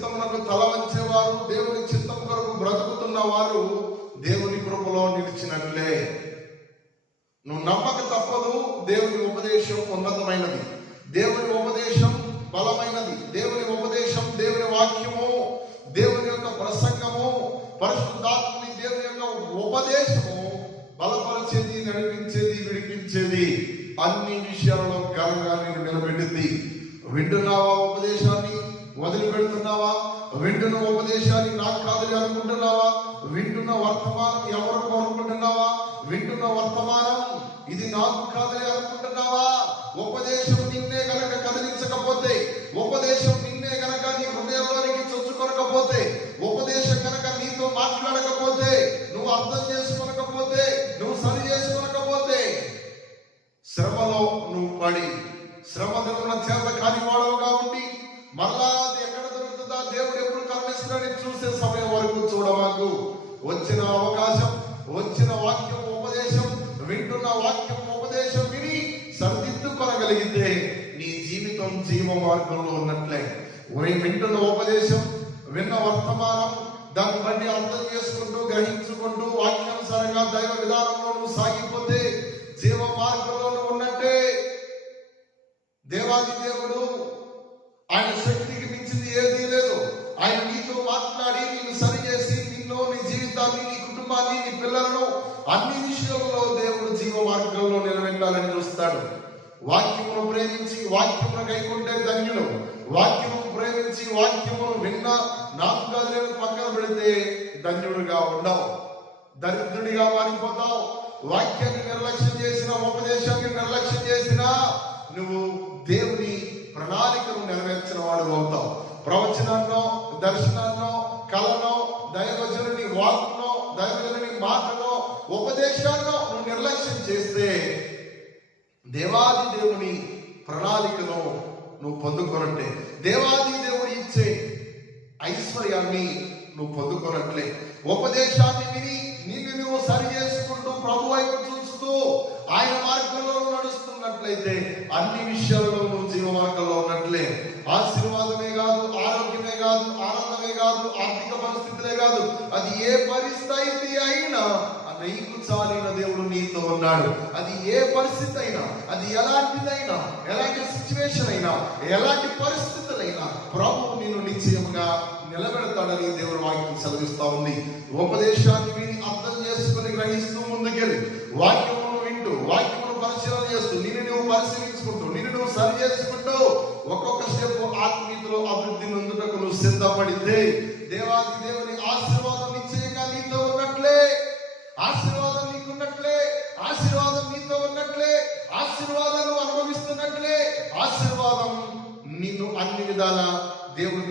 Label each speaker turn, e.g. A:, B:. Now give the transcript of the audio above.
A: చిత్తమునకు తల వంచేవారు దేవుని చిత్తం కొరకు బ్రతుకుతున్న వారు దేవుని కృపలో నిలిచినట్లే. నువ్వు నమ్మక తప్పదు దేవుని ఉపదేశం ఉన్నతమైనది. దేవుని ఉపదేశం బలమైనది. దేవుని ఉపదేశం దేవుని వాక్యము దేవుని యొక్క ప్రసంగము పరిశుద్ధాత్మని దేవుని యొక్క ఉపదేశము బలపరిచేది నడిపించేది విడిపించేది అన్ని విషయాలలో ఘనంగా నేను నిలబెట్టింది. వింటున్నావా ఉపదేశాన్ని? వదిలిపెడుతున్నావా వింటున్న ఉపదేశాన్ని నాకు కాదు అనుకుంటున్నావా? వింటున్న వర్తమానం ఎవరికి అనుకుంటున్నావా వింటున్న వర్తమానం ఇది నాకు కాదు అనుకుంటున్నావా? ఉపదేశం నిన్నే గనక కదిలించకపోతే ఉపదేశం నిన్నే గనక నీ హృదయంలోనికి చొచ్చుకొనకపోతే ఉపదేశం గనక నీతో మాట్లాడకపోతే నువ్వు అర్థం చేసుకోనకపోతే నువ్వు సరి చేసుకోనకపోతే శ్రమలో నువ్వు పడి శ్రమ దిన చేత కాని వాడవుగా ఉండి మళ్ళా అది ఎక్కడ దొరుకుతుందా దేవుడు ఎప్పుడు కరుణిస్తాడని చూసే సమయం వరకు చూడవాకు వచ్చిన అవకాశం వచ్చిన వాక్యం ఉపదేశం వింటున్న వాక్యం ఉపదేశం విని సరిదిద్దుకొనగలిగితే నీ జీవితం జీవ మార్గంలో ఉన్నట్లే. వి- వింటున్న ఉపదేశం విన్న వర్తమానం దాన్ని బట్టి అర్థం చేసుకుంటూ గ్రహించుకుంటూ వాక్యానుసారంగా దైవ విధానంలో నువ్వు సాగిపోతే జీవ మార్గంలో ఉన్నట్టే. దేవాది దేవుడు ఆయన నీతో మాట్లాడి నిన్ను సరిచేసి నిన్ను నీ జీవితాన్ని నీ కుటుంబాన్ని నీ పిల్లలను అన్ని విషయంలో దేవుడు జీవ మార్గంలో నిలబెట్టాలని చూస్తాడు. వాక్యమును ప్రేమించి వాక్యమును కైకుంటే ధన్యులు. వాక్యమును ప్రేమించి వాక్యమును విన్న నాకు పక్కన పెడితే ధన్యుడిగా ఉండవు. దరిద్రుడిగా మారిపోతావు. వాక్యాన్ని నిర్లక్ష్యం చేసిన ఉపదేశాన్ని నిర్లక్ష్యం చేసినా నువ్వు దేవుని ప్రణాళికను నెరవేర్చిన వాడు అవుతావు. ప్రవచనంలో దర్శనాన్నో కళనో దైవజనుని వాక్కునో దైవజనుని మాటనో ఉపదేశాన్నో నువ్వు నిర్లక్ష్యం చేస్తే దేవాది దేవుని ప్రణాళికను నువ్వు పొందుకోనట్లే. దేవాది దేవుడు ఇచ్చే ఐశ్వర్యాన్ని నువ్వు పొందుకోనట్లే. ఉపదేశాన్ని విని నిన్ను నువ్వు సరి చేసుకుంటూ ప్రభు వైపు చూస్తూ ఆయన మార్గంలో నడుస్తున్నట్లయితే అన్ని విషయాల్లో నువ్వు జీవ మార్గంలో ఉన్నట్లే. పరిస్థితులే కాదు అది ఏ పరిస్థితి అయినా నీకు చాలిన దేవుడు నీతో ఉన్నాడు. అది ఏ పరిస్థితి అయినా అది ఎలాంటిదైనా ఎలాంటి సిచ్యువేషన్ అయినా ఎలాంటి పరిస్థితులైనా ప్రభు నిన్ను నిశ్చయముగా నిలబెడతాడని దేవుడు వాక్యం సెలవిస్తా ఉంది. ఉపదేశాన్ని విని అర్థం చేసుకుని గ్రహిస్తూ ముందుకెళ్ళి. వాక్యమును వింటూ వాక్యమును పరిశీలన చేస్తూ నిన్ను నువ్వు పరిశీలించుకుంటూ నిన్ను నువ్వు సరి చేసుకుంటూ ఒక్కొక్క సేపు ఆత్మీయతలో అభివృద్ధి నొందుటకు నువ్వు సిద్ధపడితే దేవాది దేవుని ఆశీర్వాదం నిశ్చయంగా నీతో ఉన్నట్లే. ఆశీర్వాదం నీకున్నట్లే. ఆశీర్వాదం నీతో ఉన్నట్లే. ఆశీర్వాదాలు అనుభవిస్తున్నట్లే. ఆశీర్వాదం నిన్ను అన్ని విధాల దేవుడు